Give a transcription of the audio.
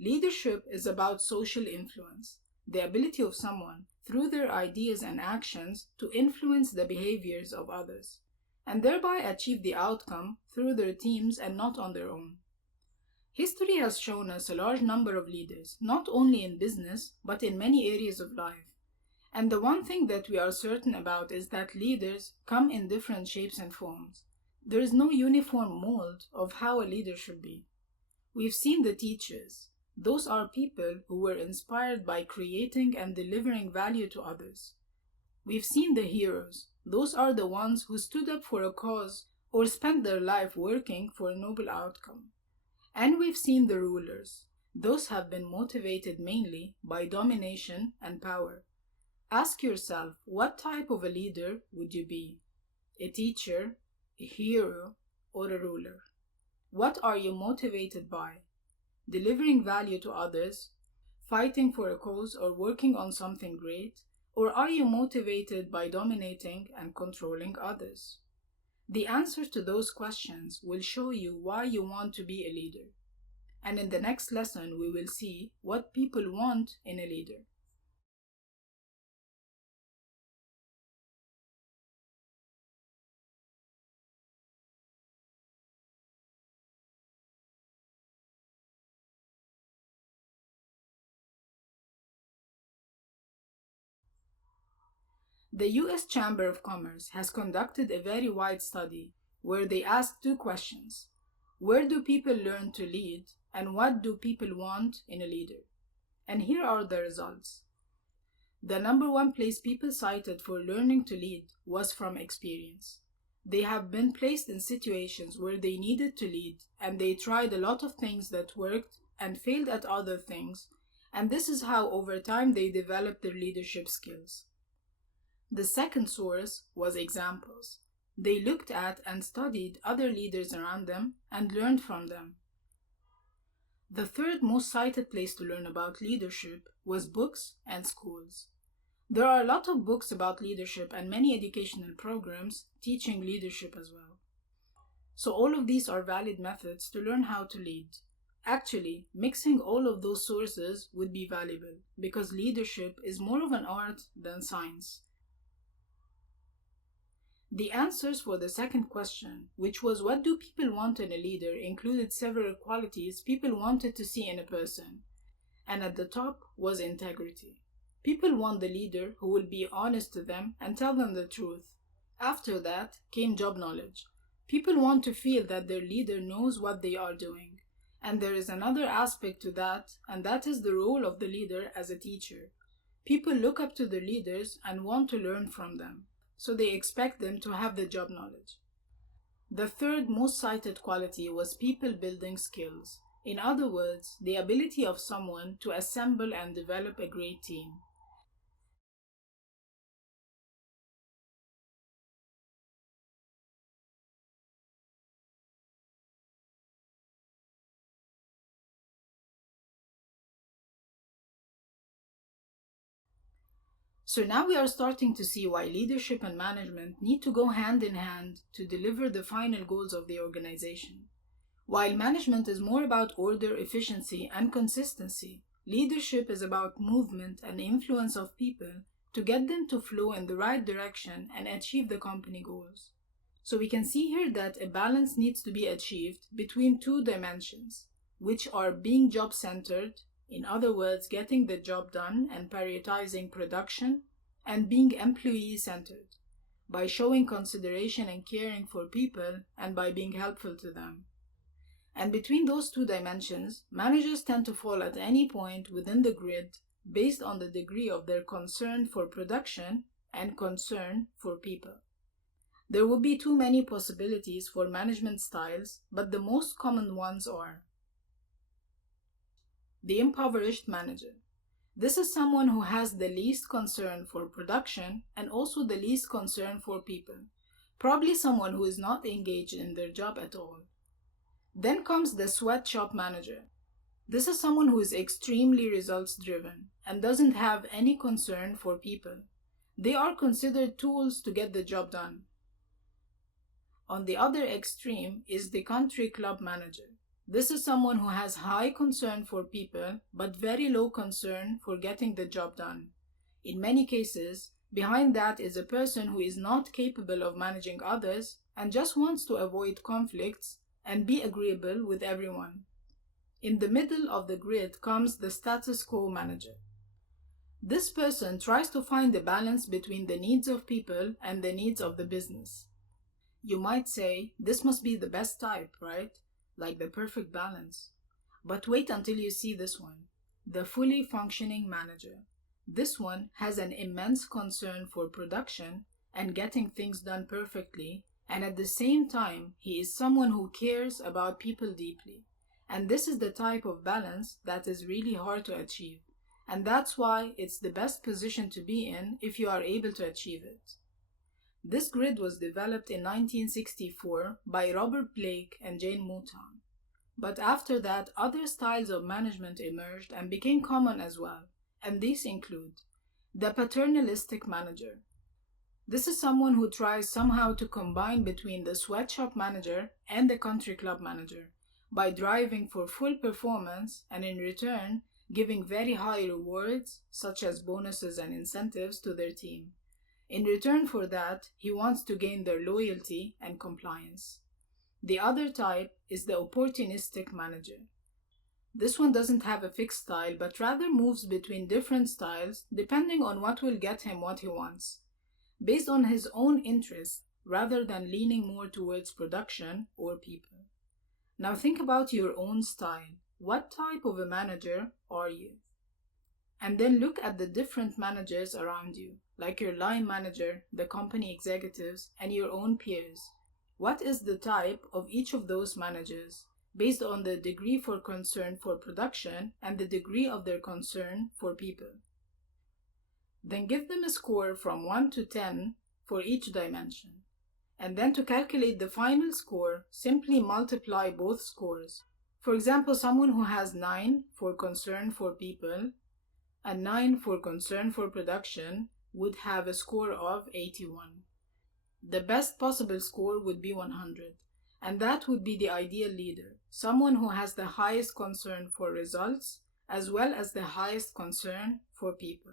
Leadership is about social influence, the ability of someone, through their ideas and actions, to influence the behaviors of others, and thereby achieve the outcome through their teams and not on their own. History has shown us a large number of leaders, not only in business, but in many areas of life. And the one thing that we are certain about is that leaders come in different shapes and forms. There is no uniform mold of how a leader should be. We've seen the teachers. Those are people who were inspired by creating and delivering value to others. We've seen the heroes. Those are the ones who stood up for a cause or spent their life working for a noble outcome. And we've seen the rulers. Those have been motivated mainly by domination and power. Ask yourself, what type of a leader would you be? A teacher, a hero, or a ruler? What are you motivated by? Delivering value to others, fighting for a cause, or working on something great? Or are you motivated by dominating and controlling others? The answers to those questions will show you why you want to be a leader. And in the next lesson, we will see what people want in a leader. The US Chamber of Commerce has conducted a very wide study where they asked two questions. Where do people learn to lead, and what do people want in a leader? And here are the results. The number one place people cited for learning to lead was from experience. They have been placed in situations where they needed to lead, and they tried a lot of things that worked and failed at other things, and this is how over time they developed their leadership skills. The second source was examples. They looked at and studied other leaders around them and learned from them. The third most cited place to learn about leadership was books and schools. There are a lot of books about leadership and many educational programs teaching leadership as well. So all of these are valid methods to learn how to lead. Actually, mixing all of those sources would be valuable because leadership is more of an art than science. The answers for the second question, which was what do people want in a leader, included several qualities people wanted to see in a person. And at the top was integrity. People want the leader who will be honest to them and tell them the truth. After that came job knowledge. People want to feel that their leader knows what they are doing. And there is another aspect to that, and that is the role of the leader as a teacher. People look up to their leaders and want to learn from them, so they expect them to have the job knowledge. The third most cited quality was people building skills. In other words, the ability of someone to assemble and develop a great team. So now we are starting to see why leadership and management need to go hand in hand to deliver the final goals of the organization. While management is more about order, efficiency, and consistency, leadership is about movement and influence of people to get them to flow in the right direction and achieve the company goals. So we can see here that a balance needs to be achieved between two dimensions, which are being job-centered, in other words, getting the job done and prioritizing production, and being employee-centered, by showing consideration and caring for people and by being helpful to them. And between those two dimensions, managers tend to fall at any point within the grid based on the degree of their concern for production and concern for people. There would be too many possibilities for management styles, but the most common ones are the impoverished manager. This is someone who has the least concern for production and also the least concern for people, probably someone who is not engaged in their job at all. Then comes the sweatshop manager. This is someone who is extremely results driven and doesn't have any concern for people. They are considered tools to get the job done. On the other extreme is the country club manager. This is someone who has high concern for people, but very low concern for getting the job done. In many cases, behind that is a person who is not capable of managing others and just wants to avoid conflicts and be agreeable with everyone. In the middle of the grid comes the status quo manager. This person tries to find a balance between the needs of people and the needs of the business. You might say, this must be the best type, right? Like the perfect balance. But wait until you see this one, the fully functioning manager. This one has an immense concern for production and getting things done perfectly, and at the same time, he is someone who cares about people deeply. And this is the type of balance that is really hard to achieve. And that's why it's the best position to be in if you are able to achieve it. This grid was developed in 1964 by Robert Blake and Jane Mouton. But after that, other styles of management emerged and became common as well, and these include the paternalistic manager. This is someone who tries somehow to combine between the sweatshop manager and the country club manager by driving for full performance and in return giving very high rewards such as bonuses and incentives to their team. In return for that, he wants to gain their loyalty and compliance. The other type is the opportunistic manager. This one doesn't have a fixed style but rather moves between different styles depending on what will get him what he wants, based on his own interests rather than leaning more towards production or people. Now think about your own style. What type of a manager are you? And then look at the different managers around you, like your line manager, the company executives, and your own peers. What is the type of each of those managers, based on the degree for concern for production and the degree of their concern for people? Then give them a score from 1 to 10 for each dimension. And then to calculate the final score, simply multiply both scores. For example, someone who has 9 for concern for people and 9 for concern for production would have a score of 81. The best possible score would be 100, and that would be the ideal leader, someone who has the highest concern for results as well as the highest concern for people.